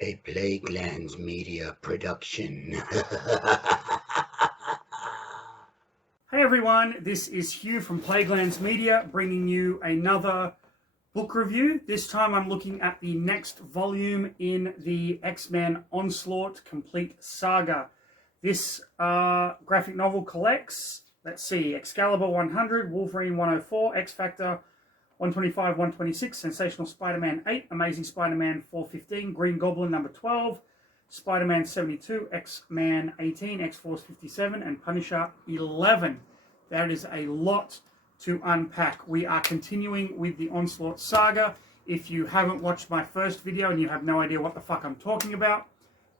A Plaguelands Media production. Hey everyone, this is Hugh from Plaguelands Media bringing you another book review. This time I'm looking at the next volume in the X-Men Onslaught Complete Saga. This graphic novel collects, let's see, Excalibur 100, Wolverine 104, X-Factor 125, 126, Sensational Spider-Man 8, Amazing Spider-Man 415, Green Goblin number 12, Spider-Man 72, X-Man 18, X-Force 57, and Punisher 11. That is a lot to unpack. We are continuing with the Onslaught saga. If you haven't watched my first video and you have no idea what the fuck I'm talking about,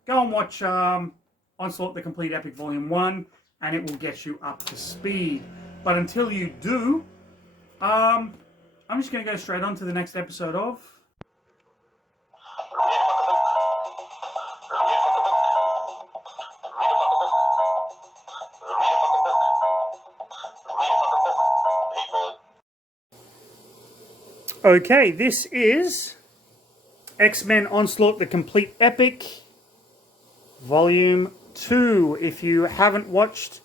go and watch Onslaught The Complete Epic Volume 1 and it will get you up to speed. But until you do, I'm just going to go straight on to the next episode of... Okay, this is X-Men Onslaught The Complete Epic, Volume 2. If you haven't watched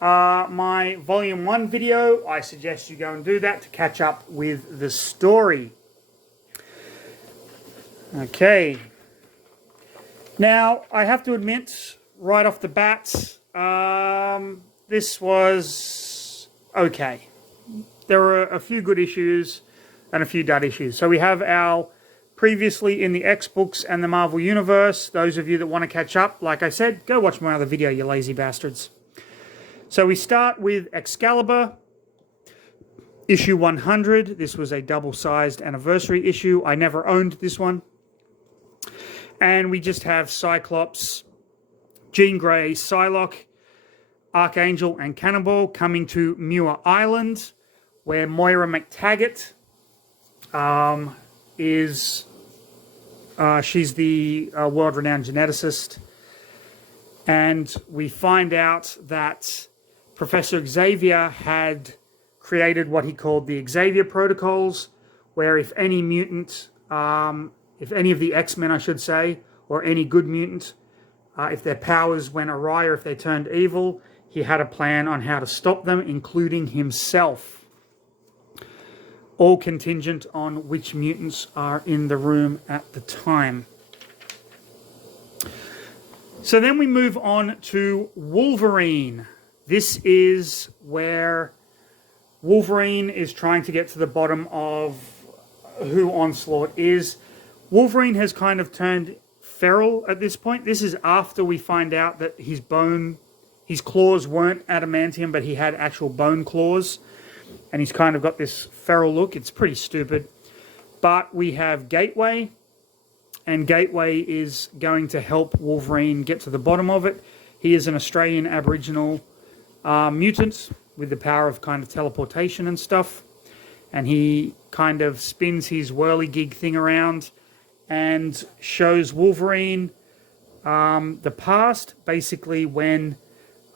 my Volume 1 video, I suggest you go and do that to catch up with the story. Okay. Now, I have to admit, right off the bat, this was okay. There were a few good issues and a few dud issues. So we have our previously in the X books and the Marvel Universe. Those of you that want to catch up, like I said, go watch my other video, you lazy bastards. So we start with Excalibur, issue 100. This was a double-sized anniversary issue. I never owned this one. And we just have Cyclops, Jean Grey, Psylocke, Archangel, and Cannonball coming to Muir Island, where Moira McTaggart she's the world-renowned geneticist, and we find out that Professor Xavier had created what he called the Xavier Protocols, where if any mutant, if any of the X-Men, I should say, or any good mutant, if their powers went awry or if they turned evil, he had a plan on how to stop them, including himself. All contingent on which mutants are in the room at the time. So then we move on to Wolverine. This is where Wolverine is trying to get to the bottom of who Onslaught is. Wolverine has kind of turned feral at this point. This is after we find out that his claws weren't adamantium, but he had actual bone claws. And he's kind of got this feral look. It's pretty stupid. But we have Gateway. And Gateway is going to help Wolverine get to the bottom of it. He is an Australian Aboriginal mutant with the power of kind of teleportation and stuff. And he kind of spins his whirligig thing around and shows Wolverine the past. Basically when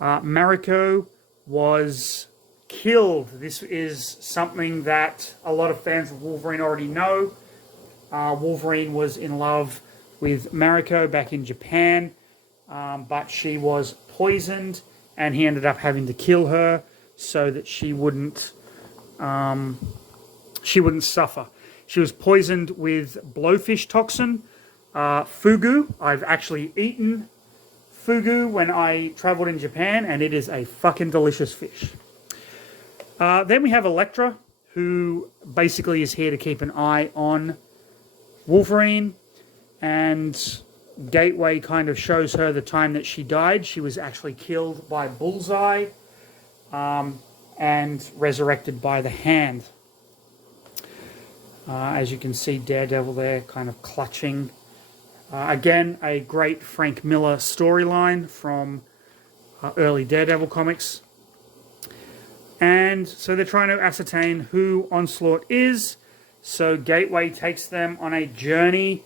Mariko was killed. This is something that a lot of fans of Wolverine already know. Wolverine was in love with Mariko back in Japan, but she was poisoned, and he ended up having to kill her so that she wouldn't suffer. She was poisoned with blowfish toxin, fugu. I've actually eaten fugu when I traveled in Japan, and it is a fucking delicious fish. Then we have Elektra, who basically is here to keep an eye on Wolverine, and Gateway kind of shows her the time that she died. She was actually killed by Bullseye and resurrected by the Hand. As you can see, Daredevil there kind of clutching. Again, a great Frank Miller storyline from early Daredevil comics. And so they're trying to ascertain who Onslaught is. So Gateway takes them on a journey.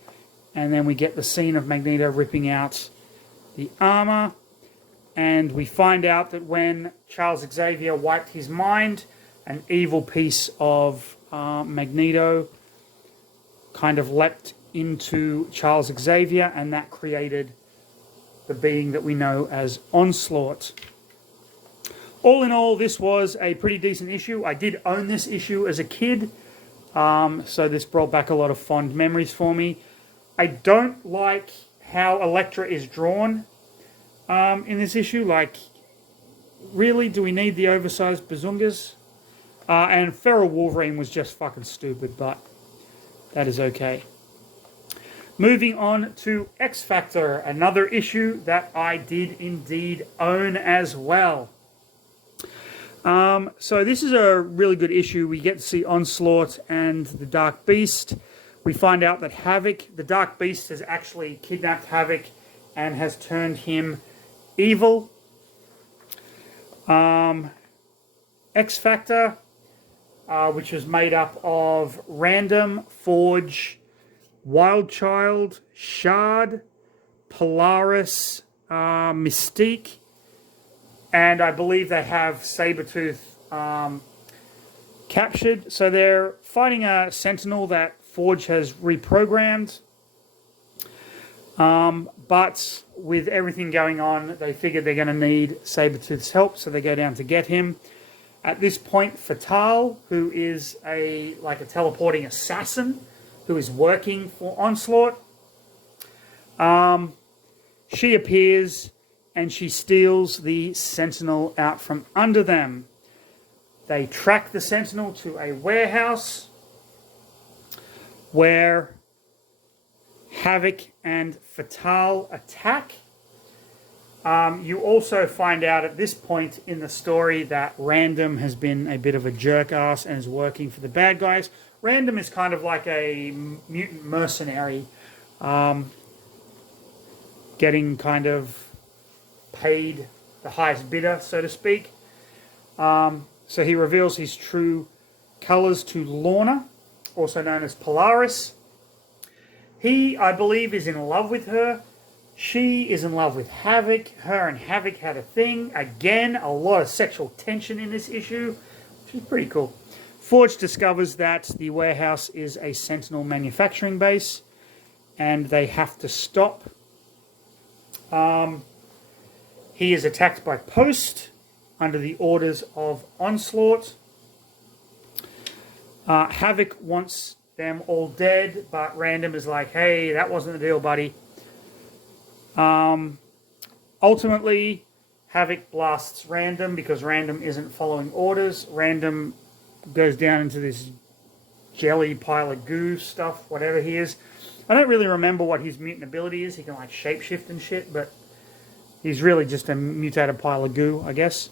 And then we get the scene of Magneto ripping out the armor. And we find out that when Charles Xavier wiped his mind, an evil piece of Magneto kind of leapt into Charles Xavier, and that created the being that we know as Onslaught. All in all, this was a pretty decent issue. I did own this issue as a kid, so this brought back a lot of fond memories for me. I don't like how Elektra is drawn in this issue. Like, really, do we need the oversized bazungas? And Feral Wolverine was just fucking stupid, but that is okay. Moving on to X Factor, another issue that I did indeed own as well. So this is a really good issue. We get to see Onslaught and the Dark Beast. We find out that Havoc, the Dark Beast, has actually kidnapped Havoc and has turned him evil. X Factor, which is made up of Random, Forge, Wildchild, Shard, Polaris, Mystique, and I believe they have Sabretooth captured. So they're fighting a Sentinel that Forge has reprogrammed. But with everything going on, they figure they're going to need Sabretooth's help, so they go down to get him. At this point, Fatale, who is a teleporting assassin, who is working for Onslaught, she appears and she steals the Sentinel out from under them. They track the Sentinel to a warehouse where Havoc and Fatale attack. You also find out at this point in the story that Random has been a bit of a jerk-ass and is working for the bad guys. Random is kind of like a mutant mercenary, getting kind of paid the highest bidder, so to speak. So he reveals his true colors to Lorna, also known as Polaris. He, I believe, is in love with her. She is in love with Havoc. Her and Havoc had a thing. Again, a lot of sexual tension in this issue, which is pretty cool. Forge discovers that the warehouse is a Sentinel manufacturing base, and they have to stop. He is attacked by Post under the orders of Onslaught. Havoc wants them all dead, but Random is like, hey, that wasn't the deal, buddy. Ultimately, Havoc blasts Random because Random isn't following orders. Random goes down into this jelly pile of goo stuff, whatever he is. I don't really remember what his mutant ability is. He can like shapeshift and shit, but he's really just a mutated pile of goo, I guess.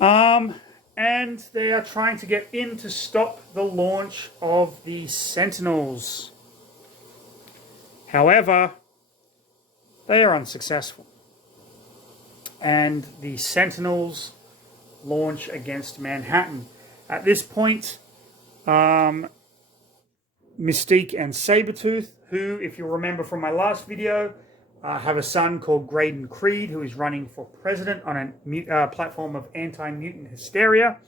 And they are trying to get in to stop the launch of the Sentinels. However, they are unsuccessful. And the Sentinels launch against Manhattan. At this point, Mystique and Sabretooth, who, if you'll remember from my last video, have a son called Graydon Creed, who is running for president on a platform of anti-mutant hysteria,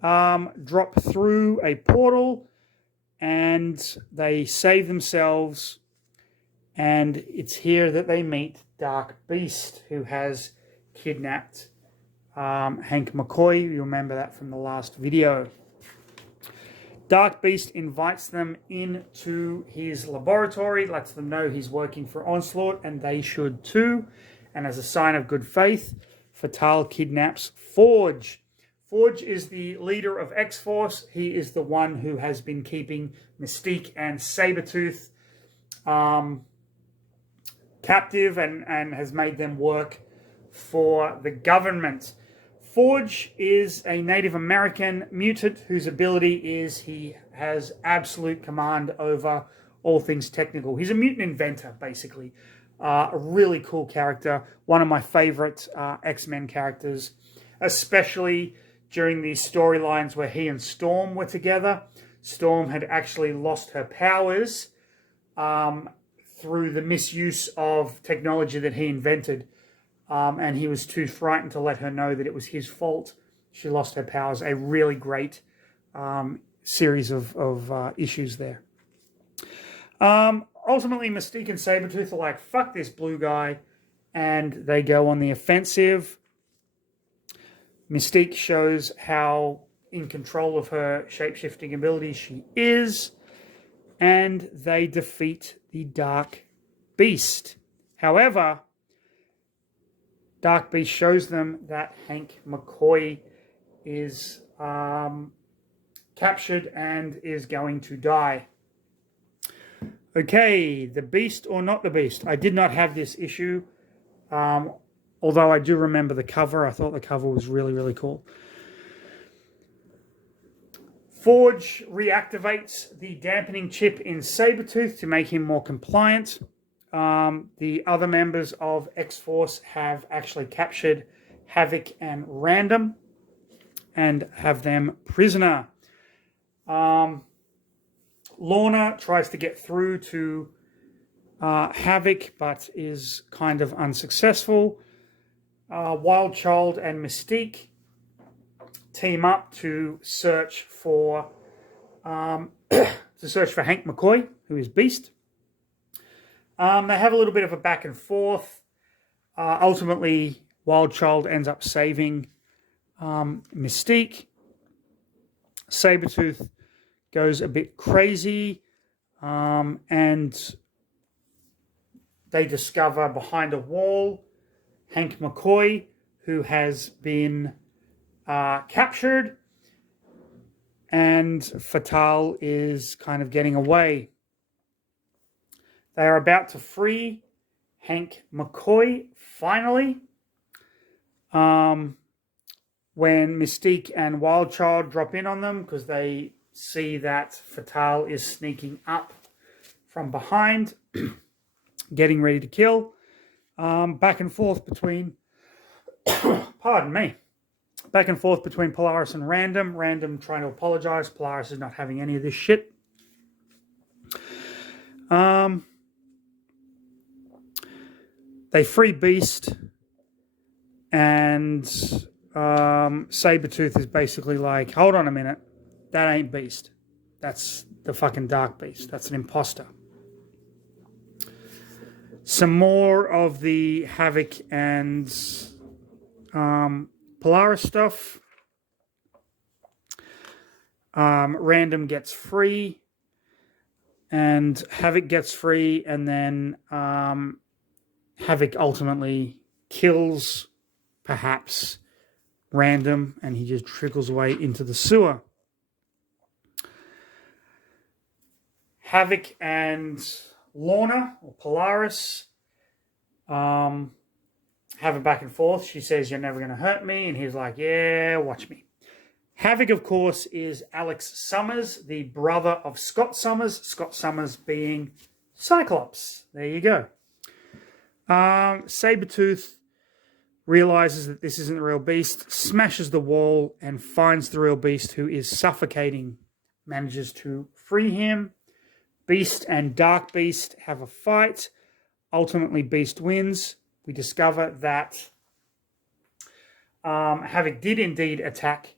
drop through a portal, and they save themselves. And it's here that they meet Dark Beast, who has kidnapped Hank McCoy. You remember that from the last video. Dark Beast invites them into his laboratory, lets them know he's working for Onslaught, and they should too. And as a sign of good faith, Fatale kidnaps Forge. Forge is the leader of X-Force. He is the one who has been keeping Mystique and Sabretooth captive and has made them work for the government. Forge is a Native American mutant whose ability is he has absolute command over all things technical. He's a mutant inventor, basically. A really cool character. One of my favorite X-Men characters, especially during these storylines where he and Storm were together. Storm had actually lost her powers through the misuse of technology that he invented. And he was too frightened to let her know that it was his fault. She lost her powers. A really great series of issues there. Ultimately, Mystique and Sabretooth are like, fuck this blue guy, and they go on the offensive. Mystique shows how in control of her shape-shifting abilities she is, and they defeat the Dark Beast. However, Dark Beast shows them that Hank McCoy is captured and is going to die. Okay, the Beast or not the Beast. I did not have this issue, although I do remember the cover. I thought the cover was really, really cool. Forge reactivates the dampening chip in Sabretooth to make him more compliant. The other members of X-Force have actually captured Havoc and Random and have them prisoner. Lorna tries to get through to Havoc, but is kind of unsuccessful. Wildchild and Mystique team up to search for Hank McCoy, who is Beast. They have a little bit of a back and forth. Ultimately, Wildchild ends up saving Mystique. Sabretooth goes a bit crazy, and they discover behind a wall Hank McCoy, who has been captured, and Fatal is kind of getting away. They are about to free Hank McCoy, finally, when Mystique and Wildchild drop in on them because they see that Fatal is sneaking up from behind, getting ready to kill. Back and forth between, pardon me, back and forth between Polaris and Random. Random trying to apologize. Polaris is not having any of this shit. They free Beast, and Sabretooth is basically like, hold on a minute, that ain't Beast. That's the fucking Dark Beast. That's an imposter. Some more of the Havoc and Polaris stuff. Random gets free, and Havoc gets free, and then Havoc ultimately kills, perhaps, Random, and he just trickles away into the sewer. Havoc and Lorna, or Polaris, have a back and forth. She says, you're never going to hurt me, and he's like, yeah, watch me. Havoc, of course, is Alex Summers, the brother of Scott Summers. Scott Summers being Cyclops. There you go. Sabretooth realizes that this isn't the real Beast, smashes the wall, and finds the real Beast, who is suffocating, manages to free him. Beast and Dark Beast have a fight. Ultimately, Beast wins. We discover that Havoc did indeed attack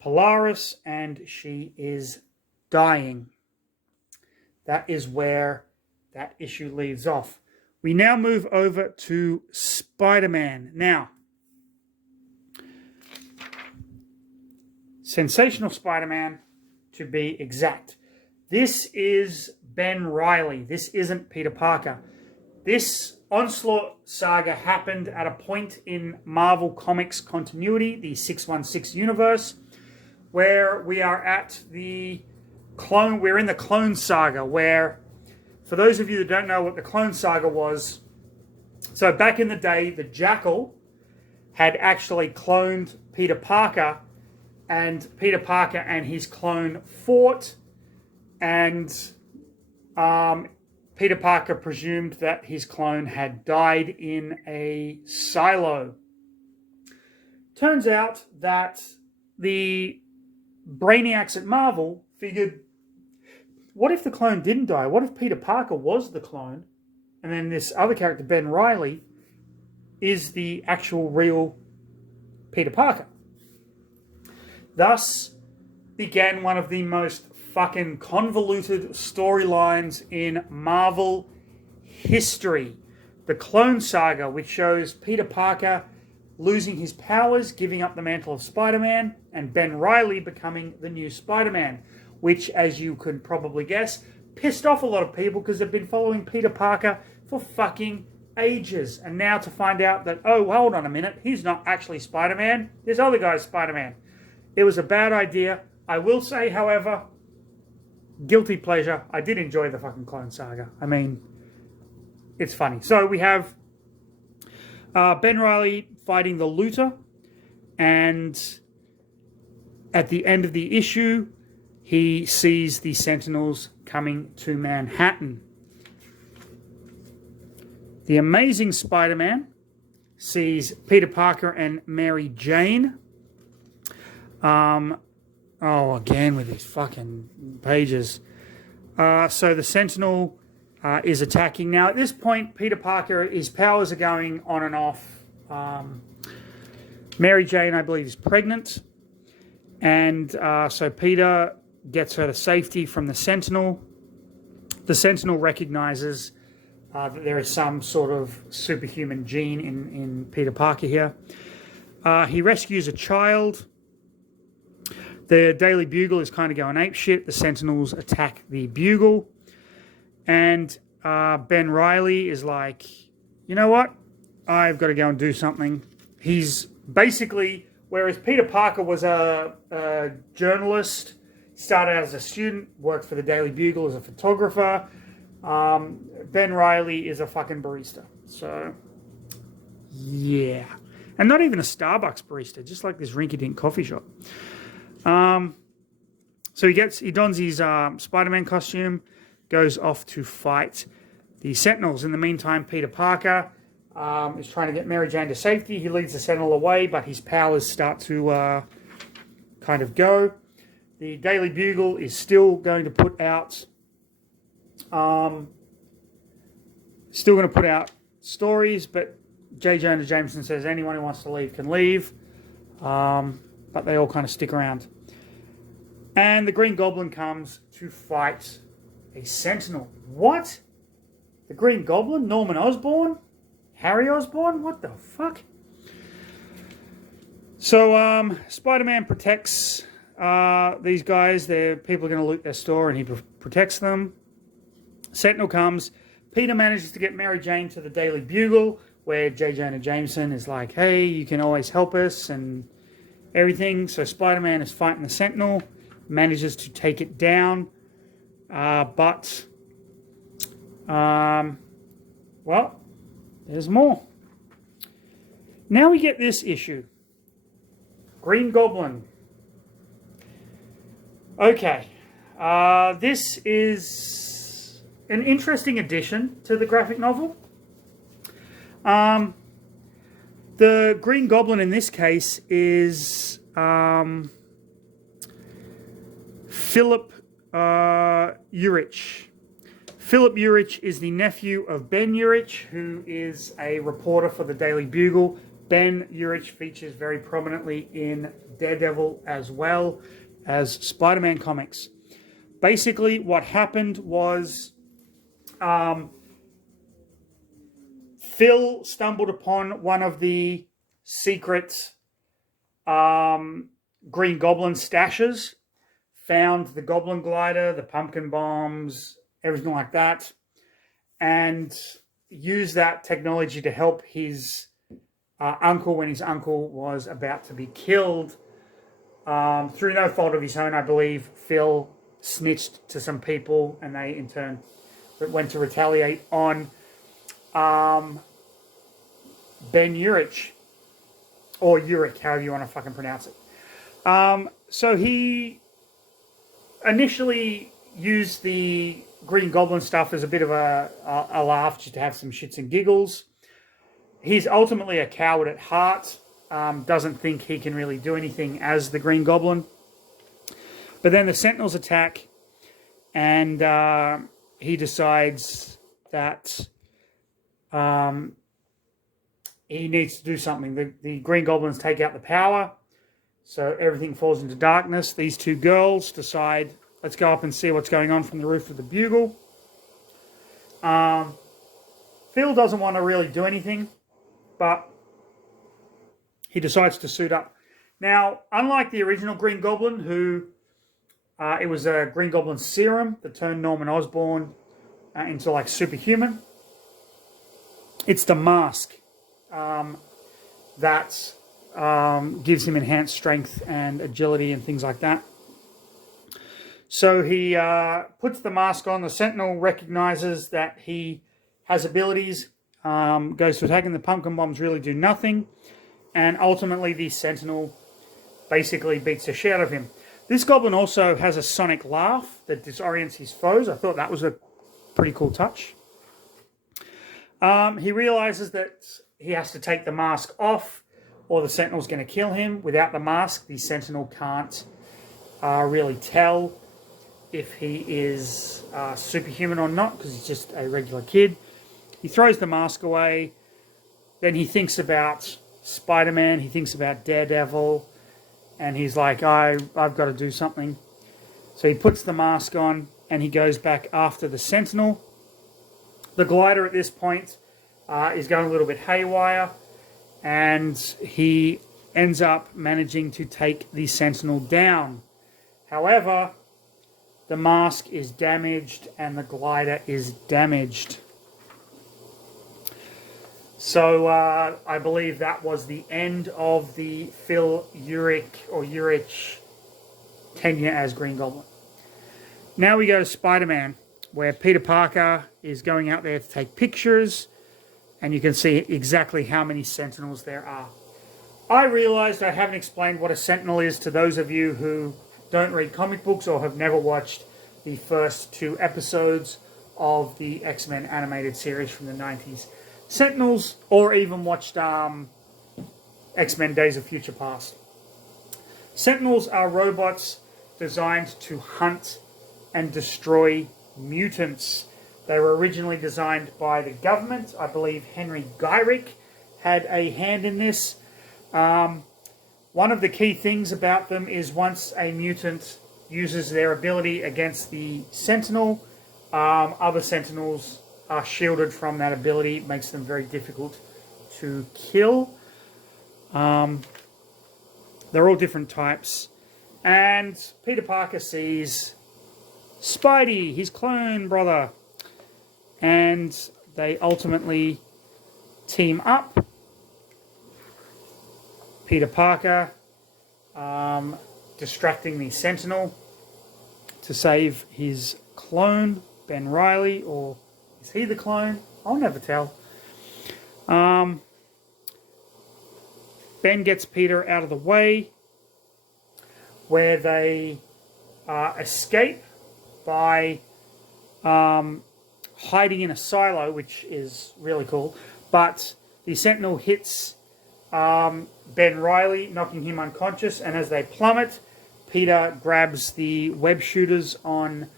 Polaris, and she is dying. That is where that issue leaves off. We now move over to Spider-Man. Now, Sensational Spider-Man, to be exact. This is Ben Reilly. This isn't Peter Parker. This Onslaught saga happened at a point in Marvel Comics continuity, the 616 universe, where we are at the clone. We're in the Clone Saga, where, for those of you that don't know what the Clone Saga was, so back in the day, the Jackal had actually cloned Peter Parker, and Peter Parker and his clone fought, and Peter Parker presumed that his clone had died in a silo. Turns out that the Brainiacs at Marvel figured, what if the clone didn't die? What if Peter Parker was the clone, and then this other character, Ben Reilly, is the actual real Peter Parker? Thus began one of the most fucking convoluted storylines in Marvel history. The Clone Saga, which shows Peter Parker losing his powers, giving up the mantle of Spider-Man, and Ben Reilly becoming the new Spider-Man, which, as you could probably guess, pissed off a lot of people because they've been following Peter Parker for fucking ages. And now to find out that, oh, hold on a minute, he's not actually Spider-Man, this other guy's Spider-Man. It was a bad idea. I will say, however, guilty pleasure, I did enjoy the fucking Clone Saga. I mean, it's funny. So we have Ben Reilly fighting the Looter, and at the end of the issue, he sees the Sentinels coming to Manhattan. The Amazing Spider-Man sees Peter Parker and Mary Jane. Again with these fucking pages. So the Sentinel is attacking. Now, at this point, Peter Parker, his powers are going on and off. Mary Jane, I believe, is pregnant. And so Peter gets her to safety from the Sentinel. The Sentinel recognizes that there is some sort of superhuman gene in Peter Parker here. He rescues a child. The Daily Bugle is kind of going apeshit. The Sentinels attack the Bugle. And Ben Reilly is like, you know what? I've got to go and do something. He's basically, whereas Peter Parker was a journalist, started out as a student, worked for the Daily Bugle as a photographer, Ben Reilly is a fucking barista. So, yeah. And not even a Starbucks barista, just like this rinky-dink coffee shop. So he dons his Spider-Man costume, goes off to fight the Sentinels. In the meantime, Peter Parker is trying to get Mary Jane to safety. He leads the Sentinel away, but his powers start to kind of go. The Daily Bugle is still going to put out stories, but J. Jonah Jameson says anyone who wants to leave can leave, but they all kind of stick around. And the Green Goblin comes to fight a Sentinel. What? The Green Goblin? Norman Osborn? Harry Osborn? What the fuck? So Spider-Man protects these guys. People are going to loot their store, and he protects them. Sentinel comes. Peter manages to get Mary Jane to the Daily Bugle, where J. Jonah Jameson is like, hey, you can always help us and everything. So Spider-Man is fighting the Sentinel, manages to take it down. But there's more. Now we get this issue. Green Goblin. Okay. This is an interesting addition to the graphic novel. The Green Goblin in this case is Philip Urich. Philip Urich is the nephew of Ben Urich, who is a reporter for the Daily Bugle. Ben Urich features very prominently in Daredevil as well as Spider-Man comics. Basically, what happened was Phil stumbled upon one of the secret Green Goblin stashes, found the Goblin glider, the pumpkin bombs, everything like that, and used that technology to help his uncle when his uncle was about to be killed. Through no fault of his own, I believe, Phil snitched to some people, and they in turn went to retaliate on Ben Urich, or Urich, however you want to fucking pronounce it. So he initially used the Green Goblin stuff as a bit of a laugh, just to have some shits and giggles. He's ultimately a coward at heart, doesn't think he can really do anything as the Green Goblin. But then the Sentinels attack, and he decides that he needs to do something. The Green Goblins take out the power, so everything falls into darkness. These two girls decide let's go up and see what's going on from the roof of the Bugle. Phil doesn't want to really do anything, but he decides to suit up. Now, unlike the original Green Goblin, who it was a Green Goblin serum that turned Norman Osborn into like superhuman, it's the mask that gives him enhanced strength and agility and things like that. So he puts the mask on. The Sentinel recognizes that he has abilities, goes to attacking. The pumpkin bombs really do nothing. And ultimately, the Sentinel basically beats the shit out of him. This Goblin also has a sonic laugh that disorients his foes. I thought that was a pretty cool touch. He realizes that he has to take the mask off or the Sentinel's going to kill him. Without the mask, the Sentinel can't really tell if he is superhuman or not, because he's just a regular kid. He throws the mask away. Then he thinks about Spider-Man. He thinks about Daredevil. And he's like, I've got to do something. So he puts the mask on and he goes back after the Sentinel. The glider at this point is going a little bit haywire. And he ends up managing to take the Sentinel down. However, the mask is damaged and the glider is damaged. So I believe that was the end of the Phil Urich tenure as Green Goblin. Now we go to Spider-Man, where Peter Parker is going out there to take pictures, and you can see exactly how many Sentinels there are. I realized I haven't explained what a Sentinel is to those of you who don't read comic books or have never watched the first 2 episodes of the X-Men animated series from the 90s. Sentinels, or even watched X-Men Days of Future Past. Sentinels are robots designed to hunt and destroy mutants. They were originally designed by the government. I believe Henry Gyrick had a hand in this. One of the key things about them is once a mutant uses their ability against the Sentinel, other Sentinels are shielded from that ability. It makes them very difficult to kill. They're all different types. And Peter Parker sees Spidey, his clone brother. And they ultimately team up. Peter Parker distracting the Sentinel to save his clone, Ben Reilly, or is he the clone? I'll never tell. Ben gets Peter out of the way, where they escape by hiding in a silo, which is really cool. But the Sentinel hits Ben Reilly, knocking him unconscious, and as they plummet, Peter grabs the web shooters on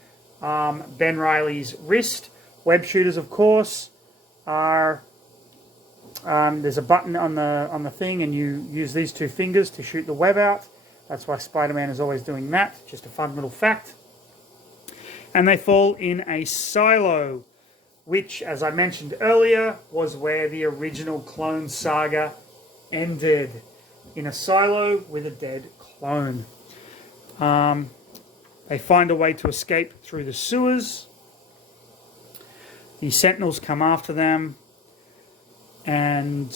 Ben Reilly's wrist. Web shooters, of course, are there's a button on the thing, and you use these 2 fingers to shoot the web out. That's why Spider-Man is always doing that. Just a fun little fact. And they fall in a silo, which, as I mentioned earlier, was where the original Clone Saga ended. In a silo with a dead clone. They find a way to escape through the sewers. The Sentinels come after them, and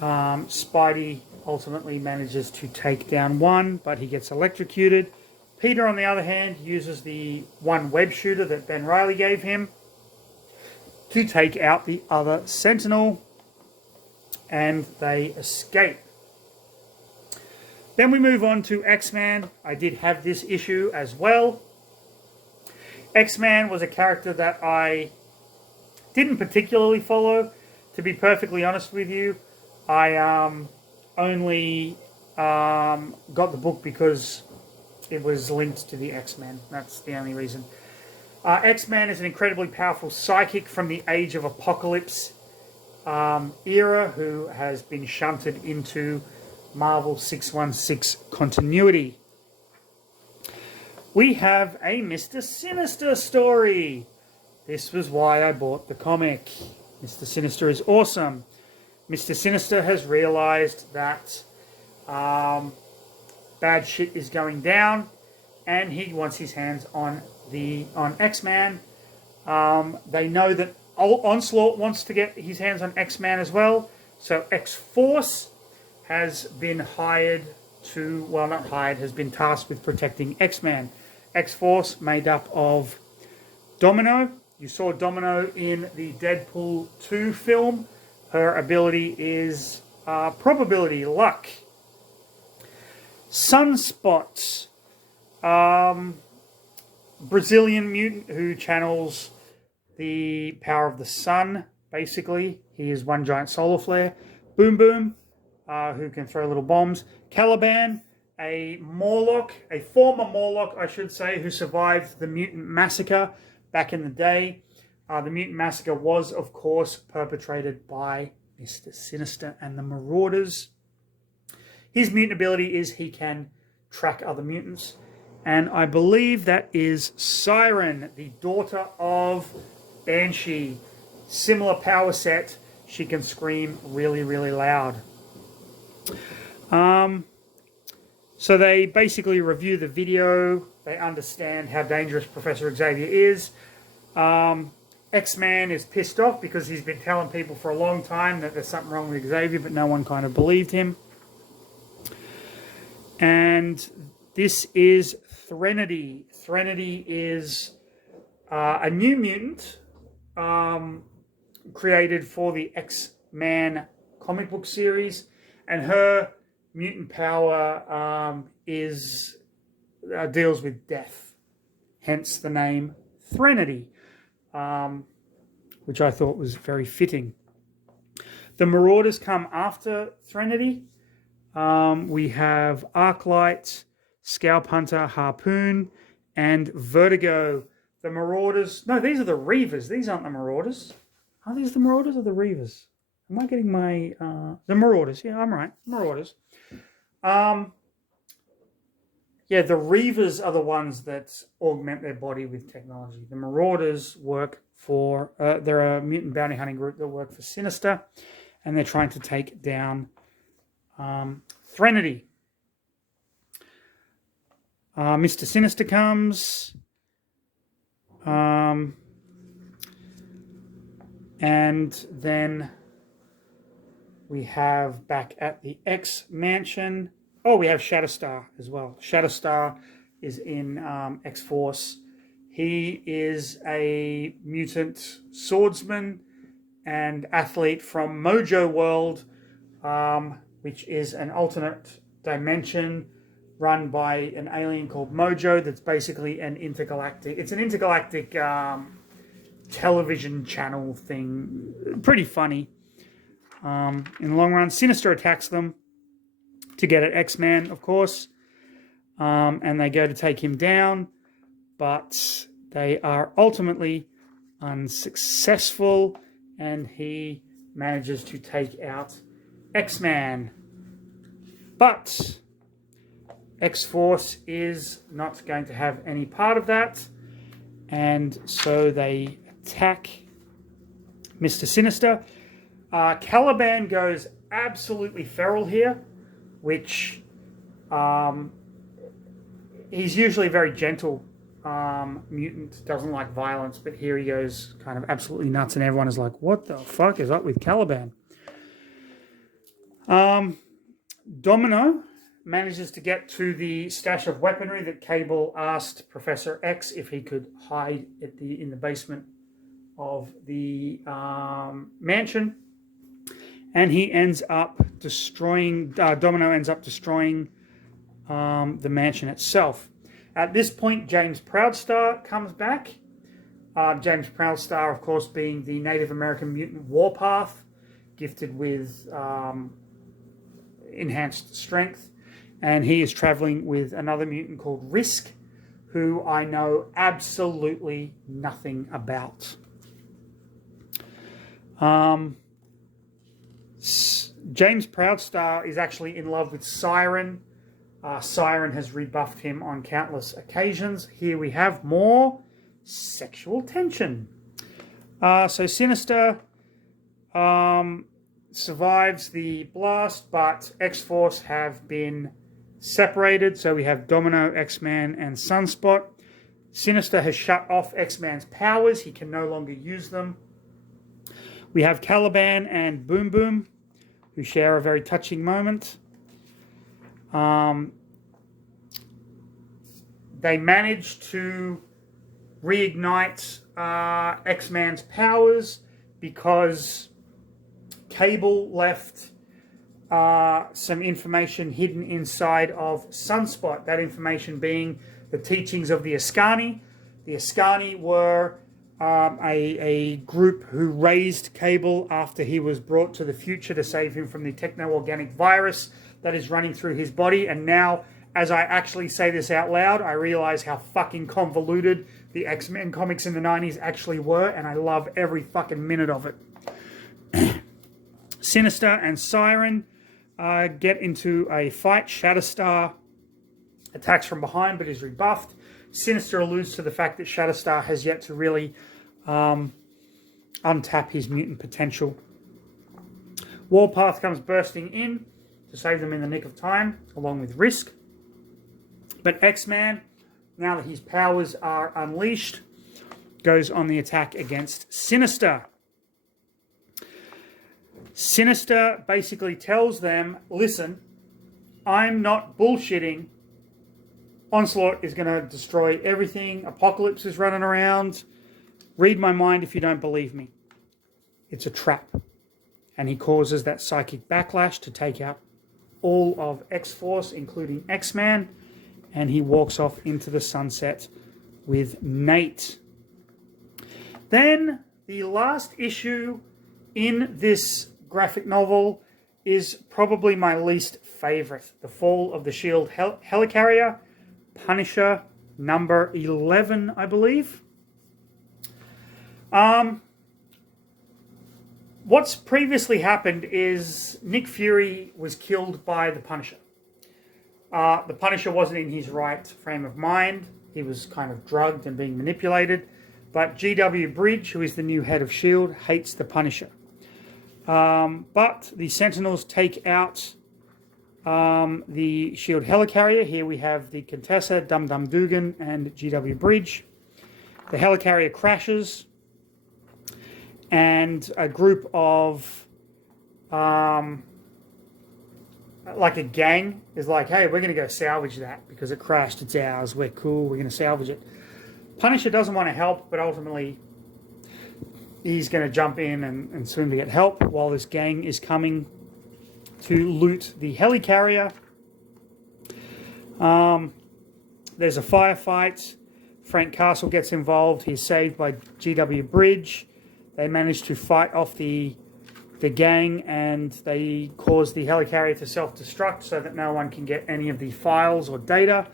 Spidey ultimately manages to take down one, but he gets electrocuted. Peter, on the other hand, uses the one web shooter that Ben Reilly gave him to take out the other Sentinel, and they escape. Then we move on to X-Man. I did have this issue as well. X-Man was a character that I didn't particularly follow. To be perfectly honest with you, I only got the book because it was linked to the X-Men. That's the only reason. X-Man is an incredibly powerful psychic from the Age of Apocalypse era who has been shunted into Marvel 616 continuity. we have a Mr. Sinister story. This was why I bought the comic. Mr. Sinister is awesome. Mr. Sinister has realized that bad shit is going down, and he wants his hands on X-Man. They know that Onslaught wants to get his hands on X-Man as well, so X-Force has been hired to, well, not hired, has been tasked with protecting X-Man. X-Force made up of Domino. You saw Domino in the Deadpool 2 film. Her ability is probability, luck. Sunspot, Brazilian mutant who channels the power of the sun, basically. He is one giant solar flare. Boom Boom, who can throw little bombs. Caliban, a Morlock, a former Morlock, I should say, who survived the mutant massacre back in the day. The mutant massacre was, of course, perpetrated by Mr. Sinister and the Marauders. His mutant ability is he can track other mutants. And I believe that is Siren, the daughter of Banshee. Similar power set. She can scream really, really loud. So they basically review the video. They understand how dangerous Professor Xavier is. X-Man is pissed off because he's been telling people for a long time that there's something wrong with Xavier, but no one kind of believed him. And this is Threnody. Threnody is a new mutant created for the X-Man comic book series, and her mutant power deals with death, hence the name Threnody, which I thought was very fitting. The Marauders come after Threnody. We have Arclight, Scalp Hunter, Harpoon, and Vertigo. The Marauders... No, these are the Reavers. These aren't the Marauders. Are these the Marauders or the Reavers? Am I getting my... the Marauders. Yeah, I'm right. Marauders. Yeah, the Reavers are the ones that augment their body with technology. The Marauders work for... they're a mutant bounty hunting group that work for Sinister, and they're trying to take down Threnody. Mr. Sinister comes. And then we have back at the X Mansion. Oh, we have Shatter Star as well. Shatter Star is in X-Force. He is a mutant swordsman and athlete from Mojo World, which is an alternate dimension run by an alien called Mojo that's basically an intergalactic... It's an intergalactic television channel thing. Pretty funny. In the long run, Sinister attacks them to get at X-Man, of course. And they go to take him down, but they are ultimately unsuccessful, and he manages to take out X-Man. But X-Force is not going to have any part of that, and so they attack Mr. Sinister. Caliban goes absolutely feral here, which he's usually a very gentle mutant, doesn't like violence, but here he goes kind of absolutely nuts, and everyone is like, what the fuck is up with Caliban? Domino manages to get to the stash of weaponry that Cable asked Professor X if he could hide in the basement of the mansion, and he ends up destroying. Domino ends up destroying the mansion itself. At this point, James Proudstar comes back. James Proudstar, of course, being the Native American mutant Warpath, gifted with enhanced strength. And he is traveling with another mutant called Risk, who I know absolutely nothing about. James Proudstar is actually in love with Siren, Siren has rebuffed him on countless occasions. Here we have more sexual tension. So Sinister survives the blast, but X-Force have been separated. So we have Domino, X-Man, and Sunspot. Sinister has shut off X-Man's powers. He can no longer use them. We have Caliban and Boom Boom, who share a very touching moment. They managed to reignite X-Man's powers because Cable left some information hidden inside of Sunspot. That information being the teachings of the Askani. The Askani were a group who raised Cable after he was brought to the future to save him from the techno-organic virus that is running through his body. And now, as I actually say this out loud, I realize how fucking convoluted the X-Men comics in the 90s actually were, and I love every fucking minute of it. Sinister and Siren get into a fight. Shatter Star attacks from behind but is rebuffed. Sinister alludes to the fact that Shatter Star has yet to really untap his mutant potential. Warpath comes bursting in to save them in the nick of time, along with Risk. But X-Man, now that his powers are unleashed, goes on the attack against Sinister. Sinister basically tells them, listen, I'm not bullshitting. Onslaught is going to destroy everything. Apocalypse is running around. Read my mind if you don't believe me. It's a trap. And he causes that psychic backlash to take out all of X-Force, including X-Man. And he walks off into the sunset with Nate. Then the last issue in this graphic novel is probably my least favorite. The Fall of the Shield Helicarrier, Punisher number 11, I believe. What's previously happened is Nick Fury was killed by the Punisher. The Punisher wasn't in his right frame of mind. He was kind of drugged and being manipulated. But G.W. Bridge, who is the new head of S.H.I.E.L.D., hates the Punisher. But the Sentinels take out the Shield Helicarrier. Here we have the Contessa, Dum Dum Dugan, and G.W. Bridge. The Helicarrier crashes, and a group of, like a gang, is like, hey, we're going to go salvage that because it crashed. It's ours. We're cool. We're going to salvage it. Punisher doesn't want to help, but ultimately he's going to jump in and swim to get help while this gang is coming to loot the helicarrier. There's a firefight. Frank Castle gets involved. He's saved by G.W. Bridge. They manage to fight off the gang, and they cause the helicarrier to self-destruct so that no one can get any of the files or data.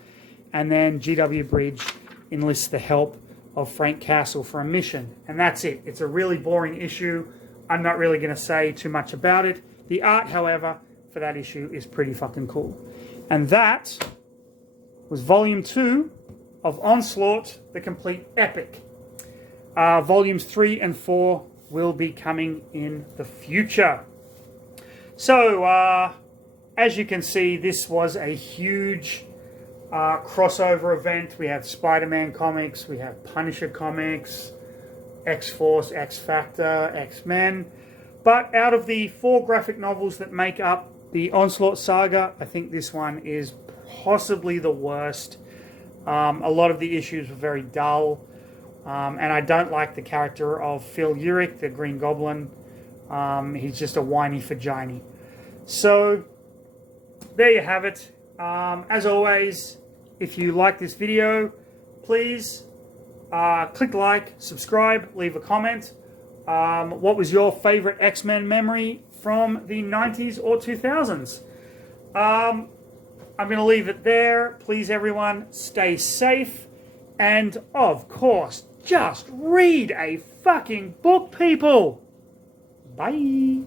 And then G.W. Bridge enlists the help of Frank Castle for a mission. And that's it. It's a really boring issue. I'm not really going to say too much about it. The art, however, for that issue is pretty fucking cool. And that was Volume 2 of Onslaught, the complete epic. Volumes 3 and 4 will be coming in the future. So, as you can see, this was a huge crossover event. We have Spider-Man comics, we have Punisher comics, X-Force, X-Factor, X-Men. But out of the 4 graphic novels that make up the Onslaught saga, I think this one is possibly the worst. A lot of the issues were very dull. And I don't like the character of Phil Urich, the Green Goblin. He's just a whiny vagina. So, there you have it. As always, if you like this video, please click like, subscribe, leave a comment. What was your favorite X-Men memory from the 90s or 2000s? I'm going to leave it there. Please, everyone, stay safe. And, of course, just read a fucking book, people. Bye.